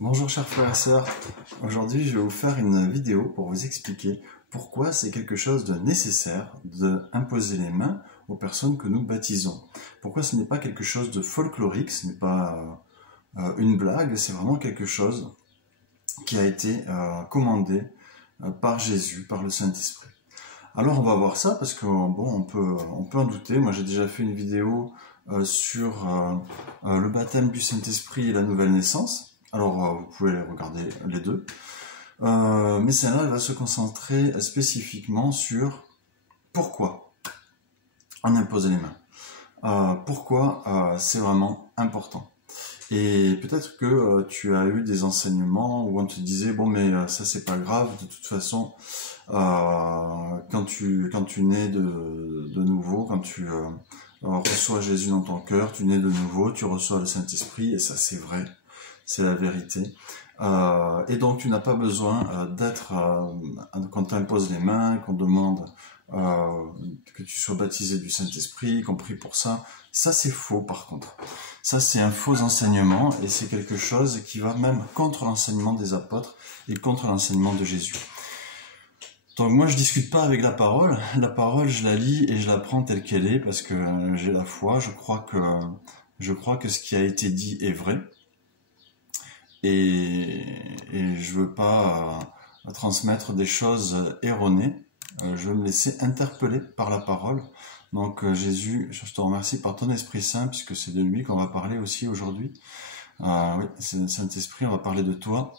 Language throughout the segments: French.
Bonjour chers frères et sœurs, aujourd'hui je vais vous faire une vidéo pour vous expliquer pourquoi c'est quelque chose de nécessaire d'imposer les mains aux personnes que nous baptisons. Pourquoi ce n'est pas quelque chose de folklorique, ce n'est pas une blague, c'est vraiment quelque chose qui a été commandé par Jésus, par le Saint-Esprit. Alors on va voir ça parce que bon, on peut en douter. Moi j'ai déjà fait une vidéo sur le baptême du Saint-Esprit et la nouvelle naissance. Alors vous pouvez regarder les deux. Mais celle-là, elle va se concentrer spécifiquement sur pourquoi on impose les mains. Pourquoi c'est vraiment important. Et peut-être que tu as eu des enseignements où on te disait bon mais ça c'est pas grave, de toute façon quand tu nais de nouveau, quand tu reçois Jésus dans ton cœur, tu nais de nouveau, tu reçois le Saint-Esprit, et ça c'est vrai, c'est la vérité. Et donc tu n'as pas besoin d'être, quand tu imposes les mains, qu'on demande que tu sois baptisé du Saint-Esprit, qu'on prie pour ça. Ça c'est faux par contre. Ça c'est un faux enseignement et c'est quelque chose qui va même contre l'enseignement des apôtres et contre l'enseignement de Jésus. Donc moi je discute pas avec la parole je la lis et je la prends telle qu'elle est parce que j'ai la foi, je crois que ce qui a été dit est vrai et je veux pas transmettre des choses erronées, je veux me laisser interpeller par la parole. Donc Jésus, je te remercie par ton Esprit Saint puisque c'est de lui qu'on va parler aussi aujourd'hui. Oui, c'est le Saint-Esprit, on va parler de toi.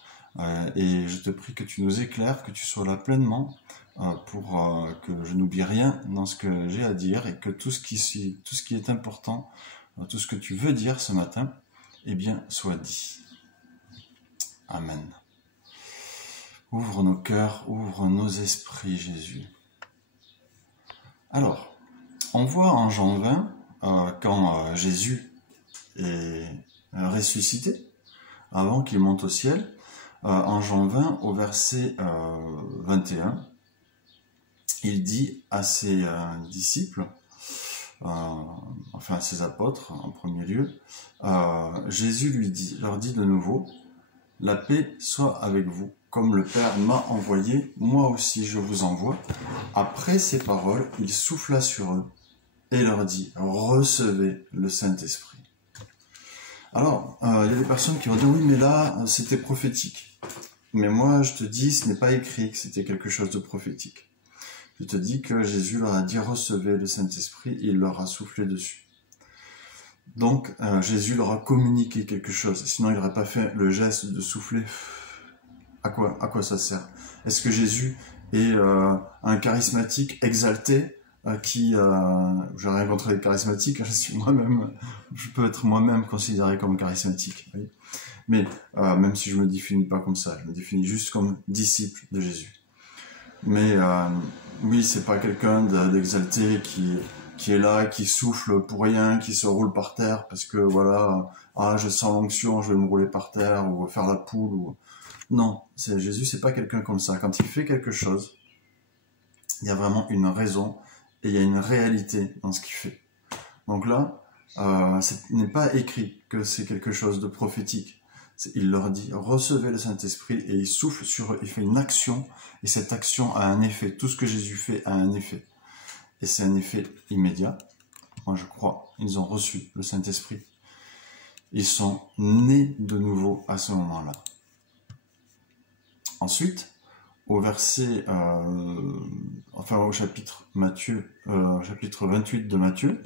Et je te prie que tu nous éclaires, que tu sois là pleinement pour que je n'oublie rien dans ce que j'ai à dire et que tout ce qui est important, tout ce que tu veux dire ce matin, eh bien, soit dit. Amen. Ouvre nos cœurs, ouvre nos esprits, Jésus. Alors, on voit en Jean 20, quand Jésus est ressuscité, avant qu'il monte au ciel, en Jean 20, au verset 21, il dit à ses disciples, enfin à ses apôtres en premier lieu, Jésus leur dit de nouveau, « La paix soit avec vous, comme le Père m'a envoyé, moi aussi je vous envoie. » Après ces paroles, il souffla sur eux et leur dit, « Recevez le Saint-Esprit. » Alors, il y a des personnes qui vont dire, oui mais là, c'était prophétique. Mais moi, je te dis, ce n'est pas écrit que c'était quelque chose de prophétique. Je te dis que Jésus leur a dit, recevez le Saint-Esprit, et il leur a soufflé dessus. Donc, Jésus leur a communiqué quelque chose, sinon il n'aurait pas fait le geste de souffler. À quoi ça sert? Est-ce que Jésus est un charismatique exalté j'ai rien contre les charismatiques, je peux être moi-même considéré comme charismatique, oui. Mais même si je me définis pas comme ça, je me définis juste comme disciple de Jésus. Mais oui, c'est pas quelqu'un d'exalté qui est là, qui souffle pour rien, qui se roule par terre parce que voilà, je sens l'onction, je vais me rouler par terre ou faire la poule ou non, Jésus, c'est pas quelqu'un comme ça. Quand il fait quelque chose, il y a vraiment une raison et il y a une réalité dans ce qu'il fait. Donc là, ce n'est pas écrit que c'est quelque chose de prophétique. Il leur dit, recevez le Saint-Esprit, et il souffle sur eux, il fait une action, et cette action a un effet. Tout ce que Jésus fait a un effet. Et c'est un effet immédiat. Moi je crois, ils ont reçu le Saint-Esprit. Ils sont nés de nouveau à ce moment-là. Ensuite, au verset, au chapitre 28 de Matthieu,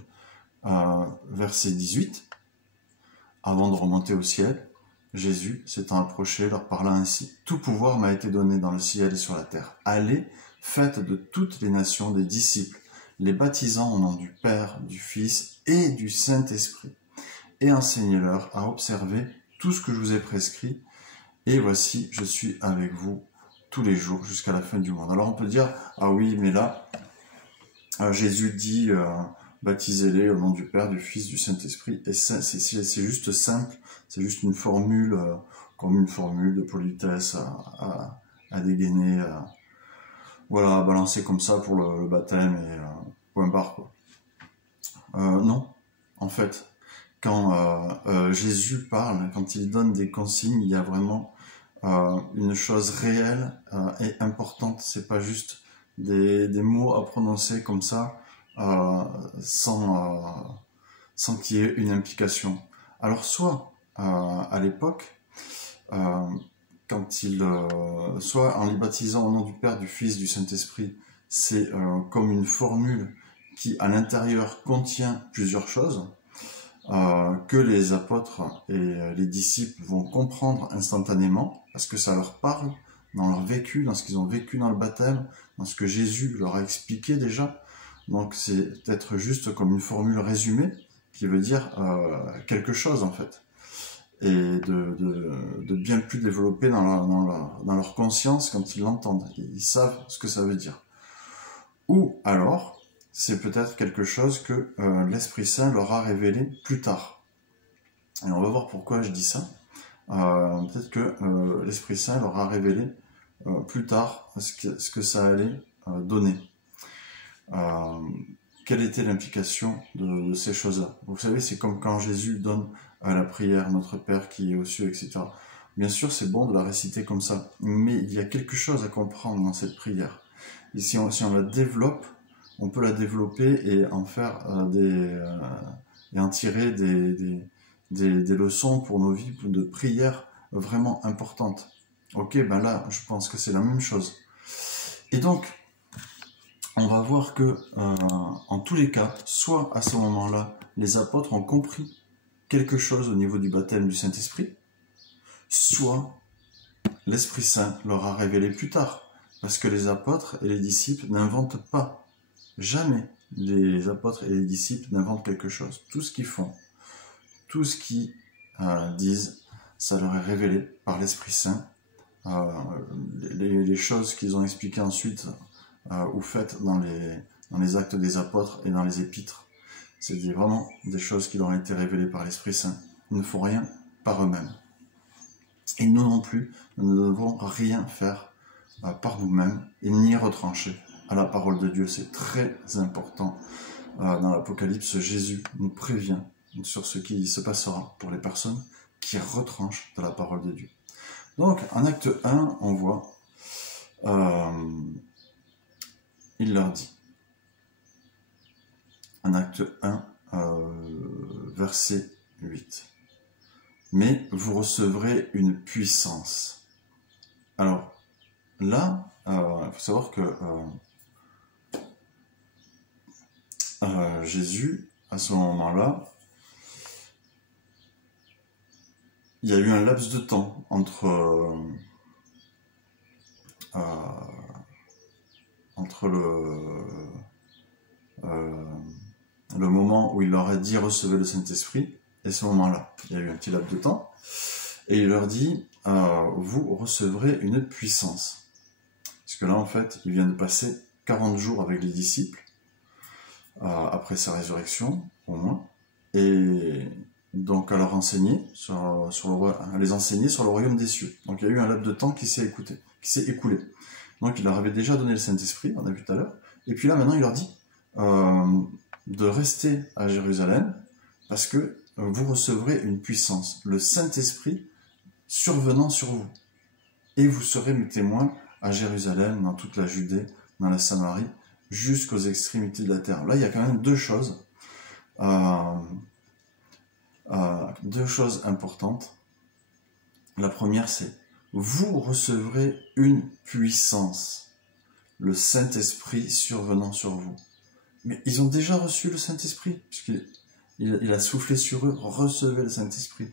verset 18, avant de remonter au ciel, Jésus s'étant approché, leur parla ainsi. « Tout pouvoir m'a été donné dans le ciel et sur la terre. Allez, faites de toutes les nations des disciples, les baptisant au nom du Père, du Fils et du Saint-Esprit, et enseignez-leur à observer tout ce que je vous ai prescrit, et voici, je suis avec vous tous les jours jusqu'à la fin du monde. » Alors on peut dire, ah oui, mais là, Jésus dit, baptisez-les au nom du Père, du Fils, du Saint-Esprit, et c'est juste simple, c'est juste une formule, comme une formule de politesse à dégainer, voilà, à balancer comme ça pour le baptême, et point barre, quoi. Non, en fait, quand Jésus parle, quand il donne des consignes, il y a vraiment une chose réelle et importante. C'est pas juste des mots à prononcer comme ça, euh, sans qu'il y ait une implication. Alors soit à l'époque, euh, soit en les baptisant au nom du Père, du Fils, du Saint-Esprit, c'est comme une formule qui à l'intérieur contient plusieurs choses, que les apôtres et les disciples vont comprendre instantanément, parce que ça leur parle dans leur vécu, dans ce qu'ils ont vécu dans le baptême, dans ce que Jésus leur a expliqué déjà. Donc c'est peut-être juste comme une formule résumée qui veut dire quelque chose en fait, et de bien plus développer dans leur conscience quand ils l'entendent. Ils savent ce que ça veut dire. Ou alors, c'est peut-être quelque chose que l'Esprit Saint leur a révélé plus tard. Et on va voir pourquoi je dis ça. Peut-être que l'Esprit Saint leur a révélé plus tard ce que ça allait donner. Quelle était l'implication de ces choses-là? Vous savez, c'est comme quand Jésus donne la prière, notre Père qui est aux cieux, etc. Bien sûr, c'est bon de la réciter comme ça, mais il y a quelque chose à comprendre dans cette prière. Et si on la développe, on peut la développer et en faire et en tirer des leçons pour nos vies de prière vraiment importantes. Ok, ben là, je pense que c'est la même chose. Et donc, on va voir que, en tous les cas, soit à ce moment-là, les apôtres ont compris quelque chose au niveau du baptême du Saint-Esprit, soit l'Esprit Saint leur a révélé plus tard. Parce que les apôtres et les disciples n'inventent pas. Jamais les apôtres et les disciples n'inventent quelque chose. Tout ce qu'ils font, tout ce qu'ils disent, ça leur est révélé par l'Esprit Saint. Les choses qu'ils ont expliquées ensuite ou faites dans les actes des apôtres et dans les épîtres, c'est vraiment des choses qui leur ont été révélées par l'Esprit Saint. Ils ne font rien par eux-mêmes. Et nous non plus, nous ne devons rien faire par nous-mêmes et ni retrancher à la parole de Dieu. C'est très important. Dans l'Apocalypse, Jésus nous prévient sur ce qui se passera pour les personnes qui retranchent de la parole de Dieu. Donc, en acte 1, on voit, il leur dit, en acte 1, verset 8, « Mais vous recevrez une puissance. » Alors, là, il faut savoir que Jésus, à ce moment-là, il y a eu un laps de temps entre le moment où il leur a dit recevez le Saint-Esprit et ce moment-là. Il y a eu un petit laps de temps et il leur dit vous recevrez une puissance. Parce que là, en fait, il vient de passer 40 jours avec les disciples après sa résurrection, au moins, et donc à leur enseigner à les enseigner sur le royaume des cieux. Donc il y a eu un laps de temps qui s'est écoulé. Donc il leur avait déjà donné le Saint-Esprit, on a vu tout à l'heure, et puis là maintenant il leur dit de rester à Jérusalem parce que vous recevrez une puissance, le Saint-Esprit survenant sur vous, et vous serez mes témoins à Jérusalem, dans toute la Judée, dans la Samarie, jusqu'aux extrémités de la terre. Là il y a quand même deux choses importantes. La première, c'est vous recevrez une puissance, le Saint-Esprit survenant sur vous. Mais ils ont déjà reçu le Saint-Esprit, puisqu'il a soufflé sur eux, recevez le Saint-Esprit.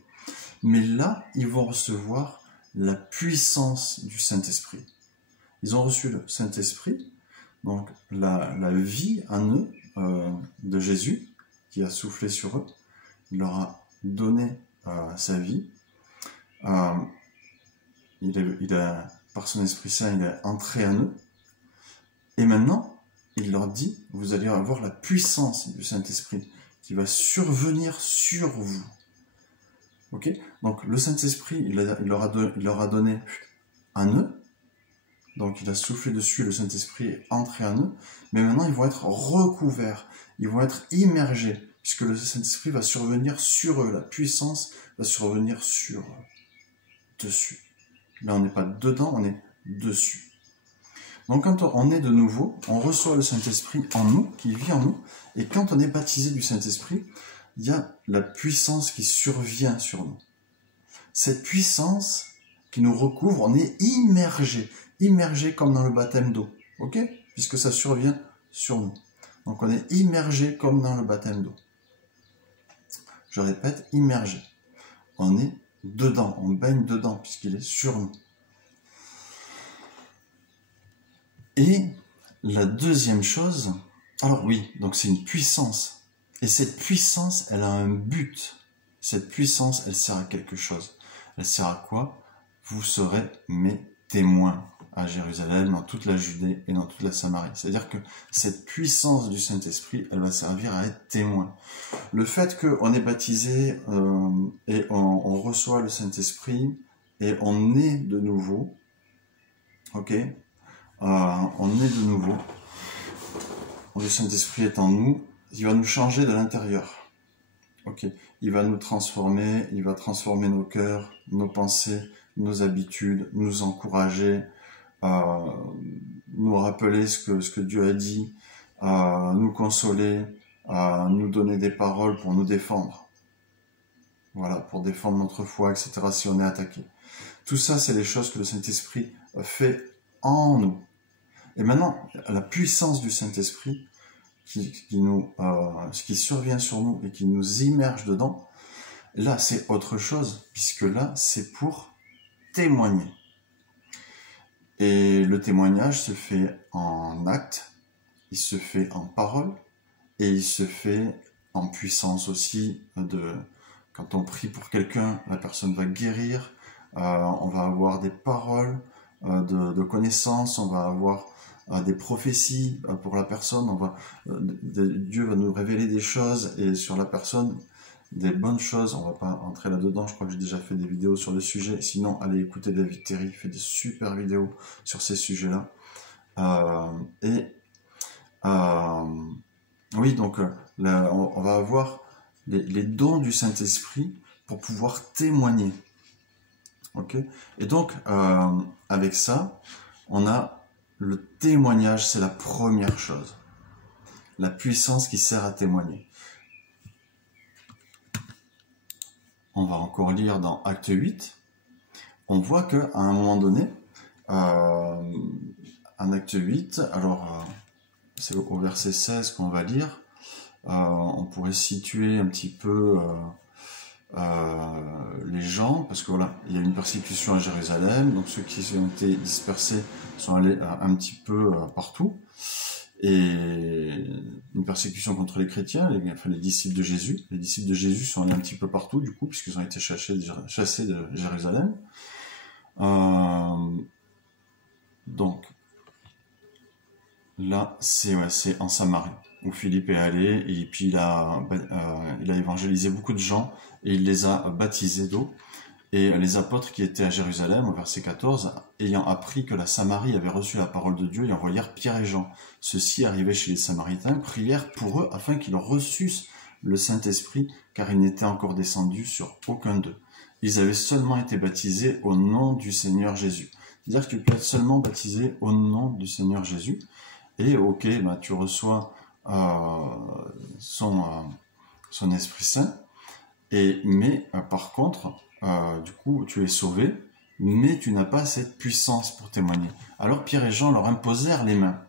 Mais là, ils vont recevoir la puissance du Saint-Esprit. Ils ont reçu le Saint-Esprit, donc la vie en eux de Jésus, qui a soufflé sur eux. Il leur a donné sa vie. Par son Esprit Saint, il est entré en eux. Et maintenant, il leur dit, vous allez avoir la puissance du Saint-Esprit qui va survenir sur vous. Ok? Donc le Saint-Esprit, il leur a donné en eux. Donc il a soufflé dessus, le Saint-Esprit est entré en eux. Mais maintenant, ils vont être recouverts. Ils vont être immergés puisque le Saint-Esprit va survenir sur eux, la puissance va survenir sur eux, dessus. Là, on n'est pas dedans, on est dessus. Donc quand on est de nouveau, on reçoit le Saint-Esprit en nous, qui vit en nous, et quand on est baptisé du Saint-Esprit, il y a la puissance qui survient sur nous. Cette puissance qui nous recouvre, on est immergé comme dans le baptême d'eau, ok? Puisque ça survient sur nous. Donc on est immergé comme dans le baptême d'eau. Je répète, immergé. On est dedans, on baigne dedans, puisqu'il est sur nous. Et la deuxième chose, alors oui, donc c'est une puissance. Et cette puissance, elle a un but. Cette puissance, elle sert à quelque chose. Elle sert à quoi? Vous serez mes témoins à Jérusalem, dans toute la Judée et dans toute la Samarie. C'est-à-dire que cette puissance du Saint-Esprit, elle va servir à être témoin. Le fait qu'on est baptisé et on reçoit le Saint-Esprit et on est de nouveau, ok, on est de nouveau, le Saint-Esprit est en nous, il va nous changer de l'intérieur. Ok, il va nous transformer, il va transformer nos cœurs, nos pensées, nos habitudes, nous encourager, nous rappeler ce que Dieu a dit, nous consoler, nous donner des paroles pour nous défendre. Voilà, pour défendre notre foi, etc. si on est attaqué. Tout ça, c'est les choses que le Saint-Esprit fait en nous. Et maintenant, la puissance du Saint-Esprit qui survient sur nous et qui nous immerge dedans, là, c'est autre chose, puisque là, c'est pour témoigner. Et le témoignage se fait en acte, il se fait en parole, et il se fait en puissance aussi. Quand on prie pour quelqu'un, la personne va guérir, on va avoir des paroles de connaissances, on va avoir des prophéties pour la personne, Dieu va nous révéler des choses, et sur la personne, des bonnes choses. On va pas entrer là-dedans, je crois que j'ai déjà fait des vidéos sur le sujet. Sinon, allez écouter David Terry, il fait des super vidéos sur ces sujets-là. Oui, donc là, on va avoir les dons du Saint-Esprit pour pouvoir témoigner. Ok? Et donc, avec ça, on a le témoignage, c'est la première chose. La puissance qui sert à témoigner. On va encore lire dans Acte 8. On voit qu'à un moment donné, en Acte 8, alors c'est au verset 16 qu'on va lire, on pourrait situer un petit peu les gens, parce que voilà, il y a une persécution à Jérusalem, donc ceux qui ont été dispersés sont allés un petit peu partout, et une persécution contre les chrétiens, les disciples de Jésus. Les disciples de Jésus sont allés un petit peu partout, du coup, puisqu'ils ont été chassés de Jérusalem. Donc, là, c'est en Samarie, où Philippe est allé, et puis il a évangélisé beaucoup de gens, et il les a baptisés d'eau. Et les apôtres qui étaient à Jérusalem, au verset 14, ayant appris que la Samarie avait reçu la parole de Dieu, ils envoyèrent Pierre et Jean. Ceux-ci, arrivés chez les Samaritains, prièrent pour eux afin qu'ils reçussent le Saint-Esprit, car il n'était encore descendu sur aucun d'eux. Ils avaient seulement été baptisés au nom du Seigneur Jésus. C'est-à-dire que tu peux être seulement baptisé au nom du Seigneur Jésus. Et ok, tu reçois son Esprit Saint, mais par contre, du coup, tu es sauvé, mais tu n'as pas cette puissance pour témoigner. Alors Pierre et Jean leur imposèrent les mains.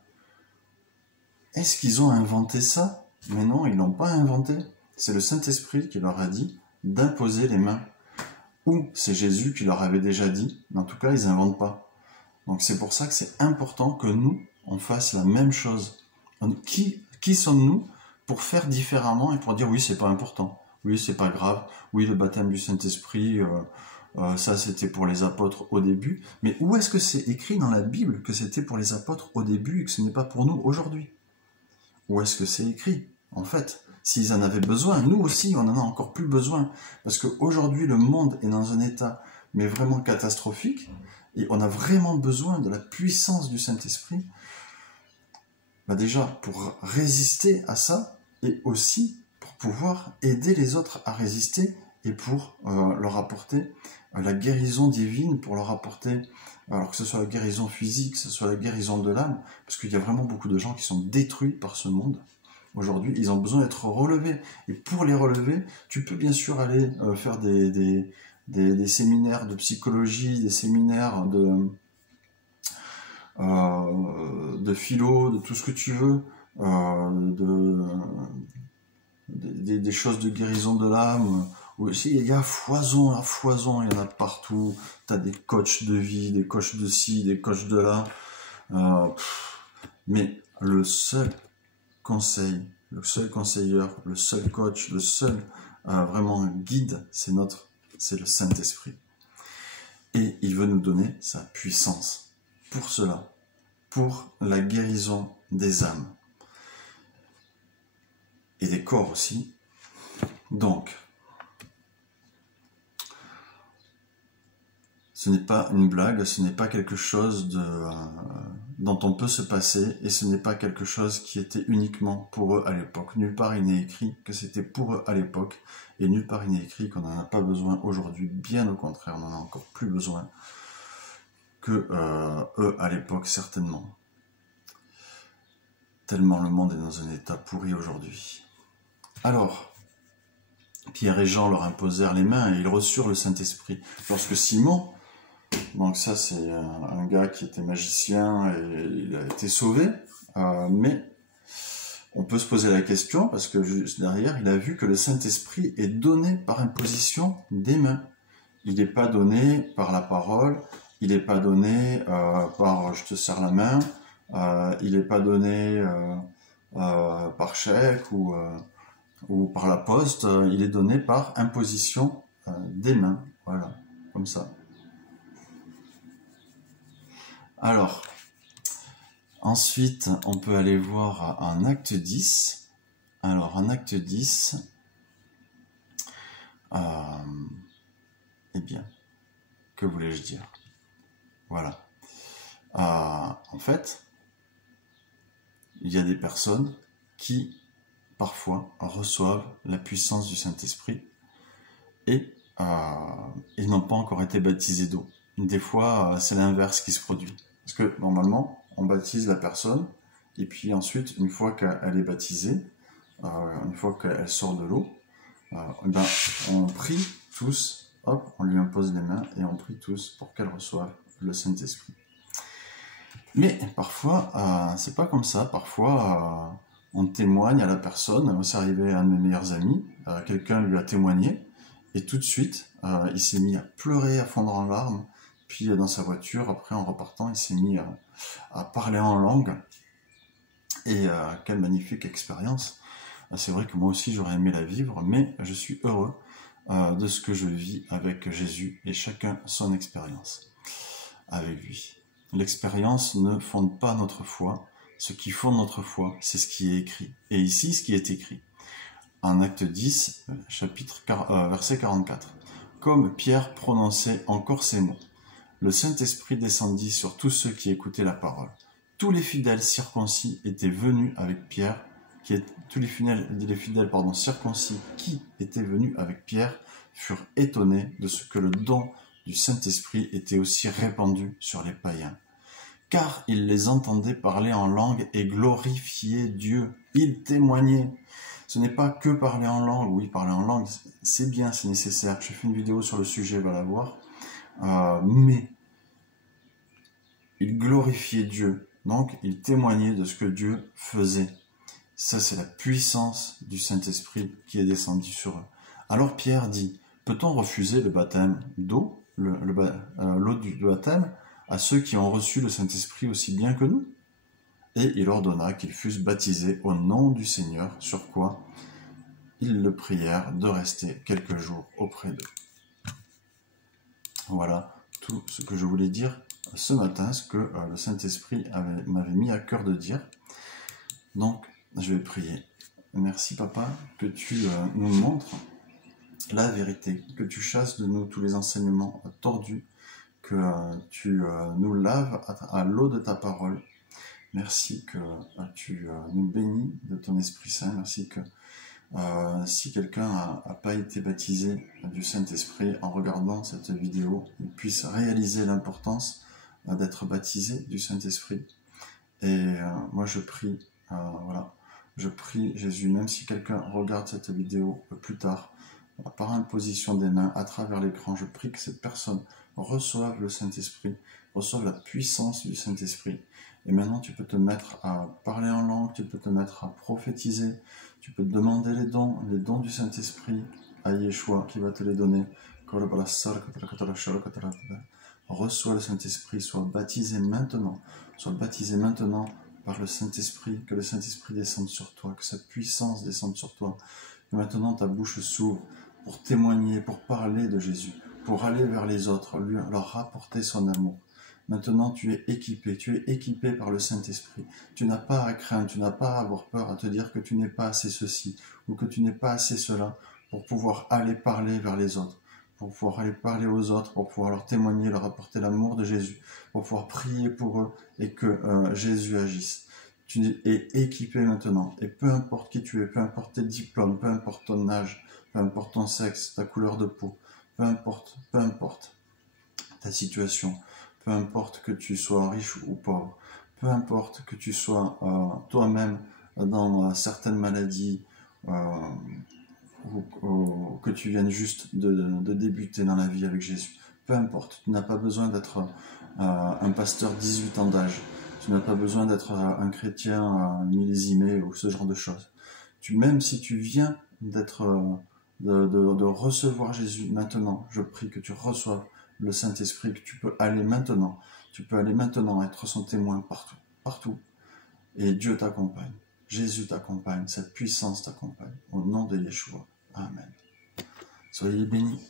Est-ce qu'ils ont inventé ça? Mais non, ils l'ont pas inventé. C'est le Saint-Esprit qui leur a dit d'imposer les mains. Ou c'est Jésus qui leur avait déjà dit, mais en tout cas, ils n'inventent pas. Donc c'est pour ça que c'est important que nous, on fasse la même chose. Qui sommes-nous pour faire différemment et pour dire oui, c'est pas important, oui, c'est pas grave, oui, le baptême du Saint-Esprit, ça c'était pour les apôtres au début, mais où est-ce que c'est écrit dans la Bible que c'était pour les apôtres au début et que ce n'est pas pour nous aujourd'hui? Où est-ce que c'est écrit? En fait, s'ils en avaient besoin, nous aussi, on en a encore plus besoin, parce qu'aujourd'hui, le monde est dans un état, mais vraiment catastrophique, et on a vraiment besoin de la puissance du Saint-Esprit, déjà pour résister à ça, et aussi pour pouvoir aider les autres à résister et pour leur apporter la guérison divine, pour leur apporter, alors que ce soit la guérison physique, que ce soit la guérison de l'âme, parce qu'il y a vraiment beaucoup de gens qui sont détruits par ce monde. Aujourd'hui, ils ont besoin d'être relevés. Et pour les relever, tu peux bien sûr aller faire des séminaires de psychologie, des séminaires de philo, de tout ce que tu veux, des choses de guérison de l'âme. Aussi, il y a à foison, il y en a partout. Tu as des coachs de vie, des coachs de ci, des coachs de là. Mais le seul conseil, le seul conseilleur, le seul coach, le seul vraiment guide, c'est le Saint-Esprit. Et il veut nous donner sa puissance pour cela, pour la guérison des âmes et des corps aussi. Donc, ce n'est pas une blague, ce n'est pas quelque chose dont on peut se passer, et ce n'est pas quelque chose qui était uniquement pour eux à l'époque. Nulle part il n'est écrit que c'était pour eux à l'époque, et nulle part il n'est écrit qu'on n'en a pas besoin aujourd'hui. Bien au contraire, on en a encore plus besoin que eux à l'époque, certainement. Tellement le monde est dans un état pourri aujourd'hui. Alors, Pierre et Jean leur imposèrent les mains et ils reçurent le Saint-Esprit. Lorsque Simon, donc ça c'est un gars qui était magicien et il a été sauvé, mais on peut se poser la question parce que juste derrière il a vu que le Saint-Esprit est donné par imposition des mains. Il n'est pas donné par la parole, il n'est pas donné par je te serre la main, il n'est pas donné par chèque ou par la poste, il est donné par imposition des mains, voilà, comme ça. Alors, ensuite, on peut aller voir en acte 10. Alors, en acte 10, eh bien, que voulais-je dire? Voilà. En fait, il y a des personnes qui, parfois, reçoivent la puissance du Saint-Esprit et ils n'ont pas encore été baptisés d'eau. Des fois, c'est l'inverse qui se produit. Parce que normalement, on baptise la personne, et puis ensuite, une fois qu'elle est baptisée, une fois qu'elle sort de l'eau, ben, on prie tous, hop, on lui impose les mains, et on prie tous pour qu'elle reçoive le Saint-Esprit. Mais parfois, c'est pas comme ça. Parfois, on témoigne à la personne. C'est arrivé à un de mes meilleurs amis, quelqu'un lui a témoigné, et tout de suite, il s'est mis à pleurer, à fondre en larmes. Puis dans sa voiture, après en repartant, il s'est mis à parler en langue. Et quelle magnifique expérience. C'est vrai que moi aussi j'aurais aimé la vivre, mais je suis heureux de ce que je vis avec Jésus, et chacun son expérience avec lui. L'expérience ne fonde pas notre foi. Ce qui fonde notre foi, c'est ce qui est écrit. Et ici, ce qui est écrit. En acte 10, verset 44. Comme Pierre prononçait encore ces mots, le Saint-Esprit descendit sur tous ceux qui écoutaient la parole. Tous les fidèles circoncis étaient venus avec Pierre, tous les fidèles circoncis qui étaient venus avec Pierre furent étonnés de ce que le don du Saint-Esprit était aussi répandu sur les païens. Car ils les entendaient parler en langue et glorifier Dieu. Ils témoignaient. Ce n'est pas que parler en langue. Oui, parler en langue, c'est bien, c'est nécessaire. J'ai fait une vidéo sur le sujet, va la voir. Mais ils glorifiaient Dieu. Donc, ils témoignaient de ce que Dieu faisait. Ça, c'est la puissance du Saint-Esprit qui est descendue sur eux. Alors Pierre dit, peut-on refuser le baptême d'eau, l'eau du baptême, à ceux qui ont reçu le Saint-Esprit aussi bien que nous? Et il ordonna qu'ils fussent baptisés au nom du Seigneur, sur quoi ils le prièrent de rester quelques jours auprès d'eux. Voilà tout ce que je voulais dire ce matin, ce que le Saint-Esprit m'avait mis à cœur de dire. Donc, je vais prier. Merci Papa, que tu nous montres la vérité, que tu chasses de nous tous les enseignements tordus, que tu nous laves à l'eau de ta parole. Merci que tu nous bénis de ton Esprit Saint. Merci que si quelqu'un n'a pas été baptisé du Saint-Esprit, en regardant cette vidéo, il puisse réaliser l'importance d'être baptisé du Saint-Esprit. Et moi je prie, voilà, je prie Jésus, même si quelqu'un regarde cette vidéo plus tard, par imposition des mains, à travers l'écran, je prie que cette personne reçoive le Saint-Esprit, reçoive la puissance du Saint-Esprit. Et maintenant, tu peux te mettre à parler en langue, tu peux te mettre à prophétiser, tu peux te demander les dons du Saint-Esprit à Yeshua qui va te les donner. Reçois le Saint-Esprit, sois baptisé maintenant par le Saint-Esprit, que le Saint-Esprit descende sur toi, que sa puissance descende sur toi, que maintenant ta bouche s'ouvre pour témoigner, pour parler de Jésus, pour aller vers les autres, leur rapporter son amour. Maintenant, tu es équipé par le Saint-Esprit. Tu n'as pas à craindre, tu n'as pas à avoir peur, à te dire que tu n'es pas assez ceci ou que tu n'es pas assez cela pour pouvoir aller parler vers les autres, pour pouvoir aller parler aux autres, pour pouvoir leur témoigner, leur apporter l'amour de Jésus, pour pouvoir prier pour eux et que Jésus agisse. Tu es équipé maintenant, et peu importe qui tu es, peu importe tes diplômes, peu importe ton âge, peu importe ton sexe, ta couleur de peau, peu importe ta situation, peu importe que tu sois riche ou pauvre, peu importe que tu sois toi-même dans certaines maladies, ou que tu viennes juste de débuter dans la vie avec Jésus. Peu importe, tu n'as pas besoin d'être un pasteur 18 ans d'âge, tu n'as pas besoin d'être un chrétien millésimé ou ce genre de choses. Même si tu viens de recevoir Jésus maintenant, je prie que tu reçoives le Saint-Esprit, que tu peux aller maintenant être son témoin partout, et Dieu t'accompagne, Jésus t'accompagne, cette puissance t'accompagne, au nom de Yeshua. Amen. Soyez bénis.